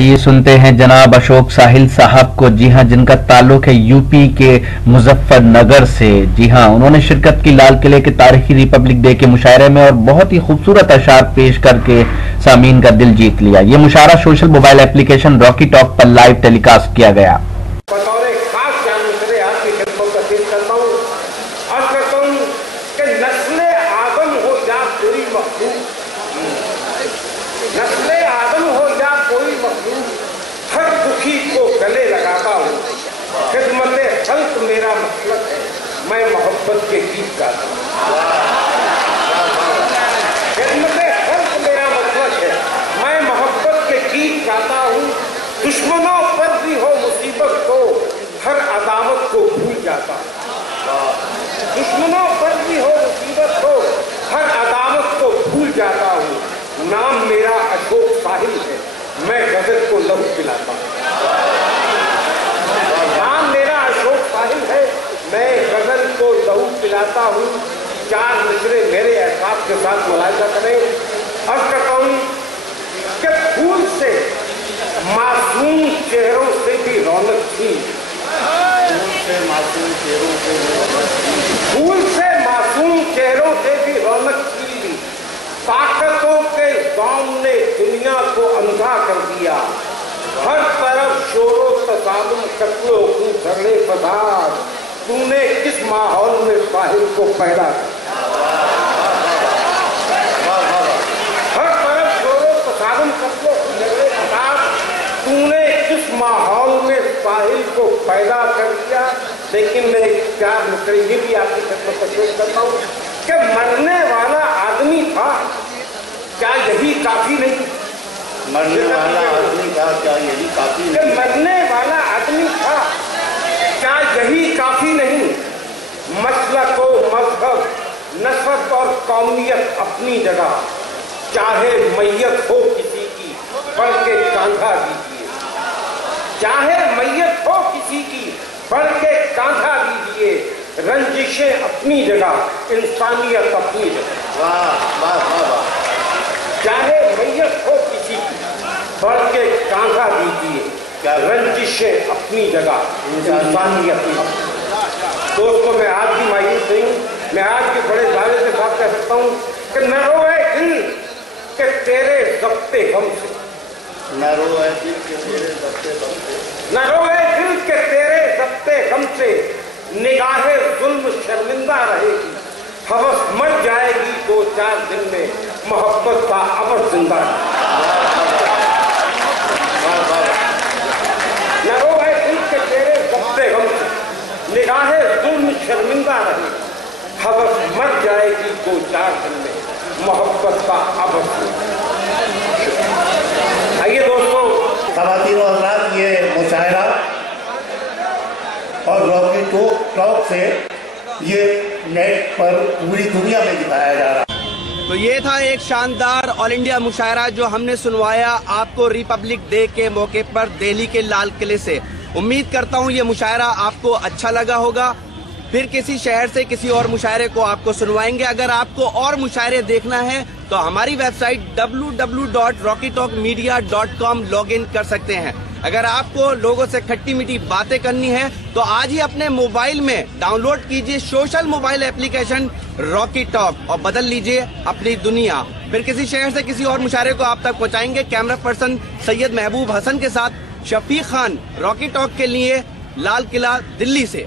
ये सुनते हैं जनाब अशोक साहिल साहब को। जी हां, जिनका ताल्लुक है यूपी के मुजफ्फरनगर से। जी हां, उन्होंने शिरकत की लाल किले के तारीखी रिपब्लिक डे के मुशायरे में और बहुत ही खूबसूरत अशार पेश करके सामीन का दिल जीत लिया। ये मुशायरा social mobile application rocky talk पर लाइव टेलीकास्ट किया गया। नस्ले आदम हो या कोई मखलूक, हर दुखी को गले लगाता हूँ। खिदमत खल्क मेरा मसलक है, मैं मोहब्बत के गीत गाता हूँ। खिदमत खल्क मेरा मसलक है, मैं मोहब्बत के गीत गाता हूँ। दुश्मनों पर भी हो मुसीबत को, हर अदावत को भूल जाता हूँ। दुश्मनों पर भी हो मुसीबत को, हर अदावत को भूल जाता हूँ। नाम मेरा अशोक साहिल है, मैं गजल को लहू पिलाता हूँ। नाम मेरा अशोक साहिल है, मैं गजल को लहू पिलाता हूँ। चार मिसरे मेरे एहसास के साथ मुलाहिजा करें। अर्ज करता हूँ कि फूल से मासूम चेहरों से भी रौनक थी। फूल से मासूम चेहरों से भी रौनक थी। ताकतों के दाम ने दुनिया को अंधा कर दिया। हर तरफ शोरो तसादुम, कत्लो खून, झगड़े फसाद। तूने किस माहौल में साहिल को पैदा किया? हर तरफ शोरो तसादुम, कत्लो खून, झगड़े फसाद। तूने किस माहौल में साहिल को पैदा कर दिया। लेकिन मैं चार नुक्ते ये भी आपकी खिदमत में पेश करता हूँ कि मरने वाला आदमी था, क्या यही काफी नहीं? मरने वाला आदमी था, क्या यही काफी नहीं? मरने वाला आदमी था, क्या यही काफी नहीं? मसलक व मजहब, नस्ब और कौमियत अपनी जगह, चाहे मैयत हो किसी की बढ़ के कांधा दीजिए। चाहे मैयत हो किसी की बढ़ के कांधा दीजिए। रंजिशें अपनी जगह, इंसानियत अपनी जगह। वाह वाह वाह। चाहे मैयत हो किसी की बढ़ के कांधा दीजिए। रंजिशें अपनी जगह, इंसानियत अपनी। दोस्तों, मैं आज भी मायूस नहीं हूँ। मैं आज के बड़े दावे के साथ कह सकता हूँ कि न रोए दिल के तेरे ज़ब्ते गम से। न रोए दिल के तेरे ज़ब्ते गम से। न रोए दिल के तेरे ज़ब्ते गम से। निगाहे जुल्म शर्मिंदा रहेगी। हवस मर जाएगी 2-4 दिन में, मोहब्बत का अमर जिंदा। न रोए दिल के तेरे ज़ब्ते गम से। निगाहे जुल्म शर्मिंदा रहेगी। हवस मर जाएगी 2-4 दिन में, मोहब्बत का अमर जिंदा। आइए दोस्तों, ख़वातीन और हज़रात, ये मुशायरा और रॉकी टॉक से ये नेट पर पूरी दुनिया में दिखाया जा रहा है। तो ये था एक शानदार ऑल इंडिया मुशायरा जो हमने सुनवाया आपको रिपब्लिक डे के मौके पर दिल्ली के लाल किले से। उम्मीद करता हूँ ये मुशायरा आपको अच्छा लगा होगा। फिर किसी शहर से किसी और मुशायरे को आपको सुनवाएंगे। अगर आपको और मुशायरे देखना है तो हमारी वेबसाइट www.rockytalkmedia.com लॉगिन कर सकते हैं। अगर आपको लोगों से खट्टी मीठी बातें करनी है तो आज ही अपने मोबाइल में डाउनलोड कीजिए social mobile application rocky talk और बदल लीजिए अपनी दुनिया। फिर किसी शहर से किसी और मुशायरे को आप तक पहुंचाएंगे। कैमरा पर्सन सैयद महबूब हसन के साथ शफीक खान, रॉकी टॉक के लिए, लाल किला, दिल्ली से।